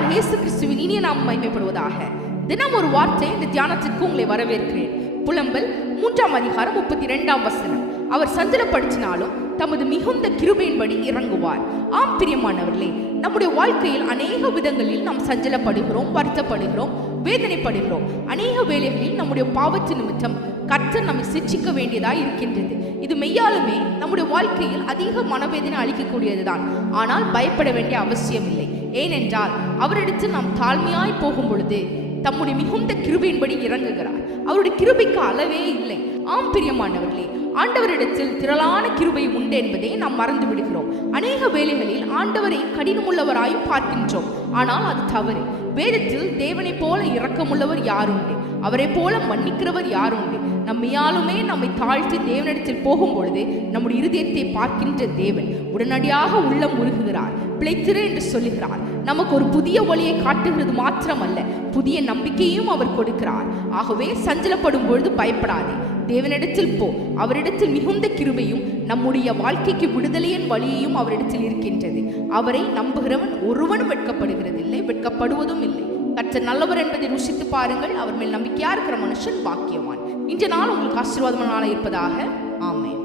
ஆண்டவராக இயேசு கிறிஸ்துவின் இனிய நாமம் மகிமைப்படுவதாக. தினம் ஒரு வார்த்தை இந்த தியானத்திற்கு உங்களை வரவேற்கிறேன். புலம்பல் 3ஆம் அதிகாரம் 32ஆம் வசனம். அவர் சஞ்சலப்படுத்தினாலும் தமது மிகுந்த கிருபையின்படி இறங்குவார். ஆம் பிரியமானவர்களே, நம்முடைய வாழ்க்கையில் அநேக விதங்களில் நாம் சஞ்சலப்படுகிறோம், வருத்தப்படுகிறோம், வேதனைப்படுகிறோம். அநேக வேளைகளில் நம்முடைய பாவத்து நிமித்தம் கர்த்தர் நம்மை சிட்சிக்க வேண்டியதாய் இருக்கின்றது. இது மெய்யாலுமே நம்முடைய வாழ்க்கையில் அதிக மனவேதனை அளிக்கக்கூடியதுதான். ஆனால் பயப்பட வேண்டிய அவசியம் இல்லை. ஏனென்றால் அவரிடத்தில் நாம் தாழ்மையாய் போகும் பொழுது தம்முடைய மிகுந்த கிருபையின்படி இறங்குகிறார். அவருடைய கிருபைக்கு அளவே இல்லை. ஆம் பிரியமானவர்களே, ஆண்டவரிடத்தில் திரளான கிருபை உண்டு என்பதை நாம் மறந்து விடுகிறோம். அநேக வேளைகளில் ஆண்டவரை கடினமுள்ளவராயும் பார்க்கின்றோம். ஆனால் அது தவறு. வேதத்தில் தேவனை போல இரக்கமுள்ளவர் யாருண்டு? அவரை போல மன்னிக்கிறவர் யாருண்டு? நம்மையாலுமே நம்மை தாழ்த்தி தேவனிடத்தில் போகும் பொழுது நம்முடைய இருதயத்தை பார்க்கின்ற தேவன் உடனடியாக உள்ளம் உருகுகிறார். பிழைத்திரு என்று சொல்லுகிறார். நமக்கு ஒரு புதிய வழியை காட்டுகிறது மாத்திரமல்ல, புதிய நம்பிக்கையும் அவர் கொடுக்கிறார். ஆகவே சஞ்சலப்படும் பொழுது பயப்படாதே, தேவனிடத்தில் போ. அவரிடத்தில் மிகுந்த கிருபையும் நம்முடைய வாழ்க்கைக்கு விடுதலையின் வழியையும் அவரிடத்தில் இருக்கின்றது. அவரை நம்புகிறவன் ஒருவனும் வெட்கப்படுகிறதில்லை, வெட்கப்படுவதும் இல்லை. கர்த்தர் நல்லவர் என்பதை ருசித்து பாருங்கள். அவர் மேல் நம்பிக்கையா இருக்கிற மனுஷன் பாக்கியவான். இன்றைய நாள் உங்களுக்கு ஆசீர்வாதமான நாளாக இருப்பதாக. ஆமென்.